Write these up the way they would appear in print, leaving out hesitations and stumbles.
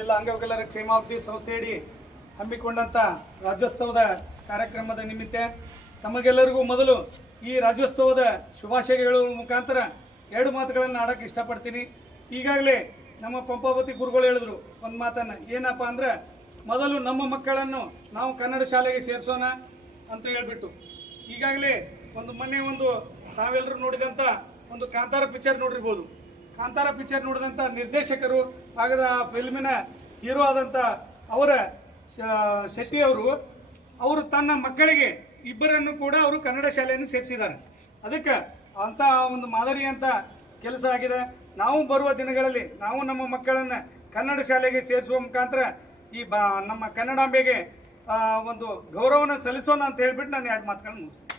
ಜಿಲ್ಲಾ ಅಂಗವಿಕಲರ ಕ್ಷೇಮಾಭಿವೃದ್ಧಿ ಸಂಸ್ಥೆಯಡಿ ಹಮ್ಮಿಕೊಂಡಂಥ ರಾಜ್ಯೋತ್ಸವದ ಕಾರ್ಯಕ್ರಮದ ನಿಮಿತ್ತ ತಮಗೆಲ್ಲರಿಗೂ ಮೊದಲು ಈ ರಾಜ್ಯೋತ್ಸವದ ಶುಭಾಶಯ ಹೇಳುವ ಮುಖಾಂತರ ಎರಡು ಮಾತುಗಳನ್ನು ಆಡೋಕ್ಕೆ ಇಷ್ಟಪಡ್ತೀನಿ. ಈಗಾಗಲೇ ನಮ್ಮ ಪಂಪಾವತಿ ಗುರುಗಳು ಹೇಳಿದ್ರು ಒಂದು ಮಾತನ್ನು, ಏನಪ್ಪ ಅಂದ್ರೆ ಮೊದಲು ನಮ್ಮ ಮಕ್ಕಳನ್ನು ನಾವು ಕನ್ನಡ ಶಾಲೆಗೆ ಸೇರಿಸೋಣ ಅಂತ ಹೇಳ್ಬಿಟ್ಟು. ಈಗಾಗಲೇ ಮೊನ್ನೆ ತಾವೆಲ್ಲರೂ ನೋಡಿದಂಥ ಒಂದು ಕಾಂತಾರ ಪಿಕ್ಚರ್ ನೋಡಿರ್ಬೋದು. ಕಾಂತಾರ ಪಿಕ್ಚರ್ ನೋಡಿದಂಥ ನಿರ್ದೇಶಕರು ಆಗದ ಫಿಲ್ಮಿನ ಹೀರೋ ಆದಂಥ ಅವರ ಶೆಟ್ಟಿ ಅವರು ತನ್ನ ಮಕ್ಕಳಿಗೆ ಇಬ್ಬರನ್ನು ಕೂಡ ಅವರು ಕನ್ನಡ ಶಾಲೆಯನ್ನು ಸೇರಿಸಿದ್ದಾರೆ. ಅದಕ್ಕೆ ಅಂಥ ಒಂದು ಮಾದರಿ ಅಂತ ಕೆಲಸ ಆಗಿದೆ. ನಾವು ಬರುವ ದಿನಗಳಲ್ಲಿ ನಾವು ನಮ್ಮ ಮಕ್ಕಳನ್ನು ಕನ್ನಡ ಶಾಲೆಗೆ ಸೇರಿಸುವ ಮುಖಾಂತರ ಈ ನಮ್ಮ ಕನ್ನಡಾಂಬೆಗೆ ಒಂದು ಗೌರವನ ಸಲ್ಲಿಸೋಣ ಅಂತ ಹೇಳ್ಬಿಟ್ಟು ನಾನು ಎರಡು ಮಾತುಗಳನ್ನು ಮುಗಿಸ್ತೀನಿ.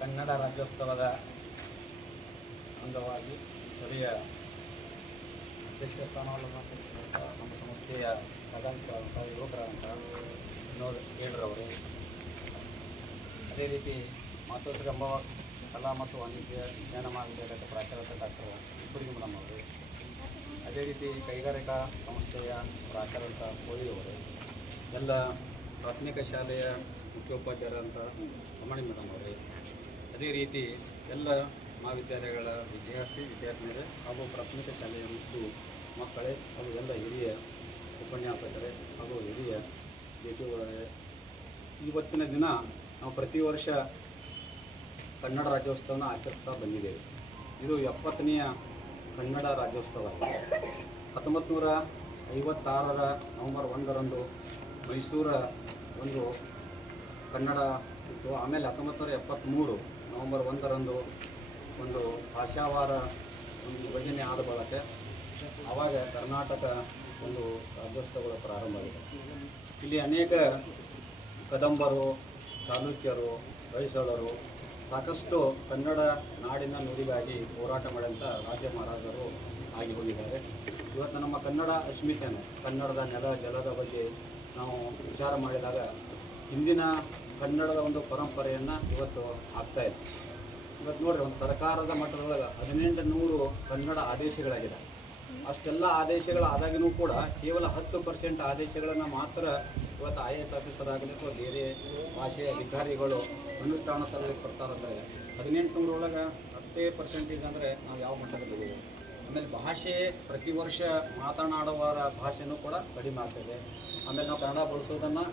ಕನ್ನಡ ರಾಜ್ಯೋತ್ಸವದ ಅಂಗವಾಗಿ ಸಭೆಯ ಅಧ್ಯಕ್ಷ ಸ್ಥಾನವನ್ನು ನಮ್ಮ ಸಂಸ್ಥೆಯ ಪ್ರಧಾನಿಗಳಂಥ ಯುವಕರಂಥ ವಿನೋದ್ ಕೇಳ್ರವರು, ಅದೇ ರೀತಿ ಮಾತೋಶ್ರೀ ಗಂಬವ ಕಲಾ ಮತ್ತು ವಾಣಿಜ್ಯ ವಿಜ್ಞಾನ ಮಹಾವಿದ್ಯಾಲಯದ ಪ್ರಾಚಾರ್ಯ ಡಾಕ್ಟರ್ ಇಬ್ಬರಿಗೆ ಮೇಡಮ್ ಅವರು, ಅದೇ ರೀತಿ ಕೈಗಾರಿಕಾ ಸಂಸ್ಥೆಯ ಪ್ರಾಚಾರ್ಯಂಥ ಕೋಳಿಯವರು, ಎಲ್ಲ ಪ್ರಾಥಮಿಕ ಶಾಲೆಯ ಮುಖ್ಯೋಪಾಧ್ಯಾಯರಂಥ ರಮಣಿ ಮೇಡಮ್ ಅವರೇ, ಅದೇ ರೀತಿ ಎಲ್ಲ ಮಹಾವಿದ್ಯಾಲಯಗಳ ವಿದ್ಯಾರ್ಥಿನಿಯರೇ ಹಾಗೂ ಪ್ರಾಥಮಿಕ ಶಾಲೆಯ ಮಕ್ಕಳೇ ಹಾಗೂ ಎಲ್ಲ ಹಿರಿಯ ಉಪನ್ಯಾಸಕರೇ ಹಾಗೂ ಹಿರಿಯ ಜೆಟಿಗಳೇ, ಇವತ್ತಿನ ದಿನ ನಾವು ಪ್ರತಿ ವರ್ಷ ಕನ್ನಡ ರಾಜ್ಯೋತ್ಸವನ ಆಚರಿಸ್ತಾ ಬಂದಿದ್ದೇವೆ. ಇದು 70ನೆಯ ಕನ್ನಡ ರಾಜ್ಯೋತ್ಸವ ಆಗಿದೆ. 1956 ನವೆಂಬರ್ 1ರಂದು ಮೈಸೂರ ಒಂದು ಕನ್ನಡ ಇತ್ತು. ಆಮೇಲೆ 1973 ನವೆಂಬರ್ 1ರಂದು ಒಂದು ಭಾಷಾವಾರ ಒಂದು ವಿಭಜನೆ ಆದ ಬಳಕ ಆವಾಗ ಕರ್ನಾಟಕ ಒಂದು ರಾಜ್ಯೋತ್ಸವಗಳ ಪ್ರಾರಂಭ ಆಗಿದೆ. ಇಲ್ಲಿ ಅನೇಕ ಕದಂಬರು, ಚಾಲುಕ್ಯರು, ಹೊಯ್ಸಳರು ಸಾಕಷ್ಟು ಕನ್ನಡ ನಾಡಿನ ನುಡಿಗಾಗಿ ಹೋರಾಟ ಮಾಡಿದಂಥ ರಾಜ್ಯ ಮಹಾರಾಜರು ಆಗಿ ಹೋಗಿದ್ದಾರೆ. ಇವತ್ತು ನಮ್ಮ ಕನ್ನಡ ಅಸ್ಮಿತೆಯನ್ನು, ಕನ್ನಡದ ನೆಲ ಜಲದ ಬಗ್ಗೆ ನಾವು ವಿಚಾರ ಮಾಡಿದಾಗ ಹಿಂದಿನ ಕನ್ನಡದ ಒಂದು ಪರಂಪರೆಯನ್ನು ಇವತ್ತು ಆಗ್ತಾಯಿದೆ. ಇವತ್ತು ನೋಡಿರಿ, ಒಂದು ಸರ್ಕಾರದ ಮಟ್ಟದೊಳಗೆ 1800 ಕನ್ನಡ ಆದೇಶಗಳಾಗಿದೆ. ಅಷ್ಟೆಲ್ಲ ಆದೇಶಗಳಾದಾಗೂ ಕೂಡ ಕೇವಲ 10% ಆದೇಶಗಳನ್ನು ಮಾತ್ರ ಇವತ್ತು IAS ಆಫೀಸರ್ ಆಗಲಿ ಅಥವಾ ಬೇರೆ ಭಾಷೆಯ ಅಧಿಕಾರಿಗಳು ಅನುಷ್ಠಾನ ತರಲಿಕ್ಕೆ ಬರ್ತಾರಂದರೆ 1800 ಒಳಗೆ 10% ಅಂದರೆ ನಾವು ಯಾವ ಮಟ್ಟದಲ್ಲಿ. ಆಮೇಲೆ ಭಾಷೆ ಪ್ರತಿ ವರ್ಷ ಮಾತನಾಡುವವರ ಭಾಷೆನೂ ಕೂಡ ಕಡಿಮೆ ಆಗ್ತದೆ. ಆಮೇಲೆ ನಾವು ಕನ್ನಡ ಬಳಸೋದನ್ನು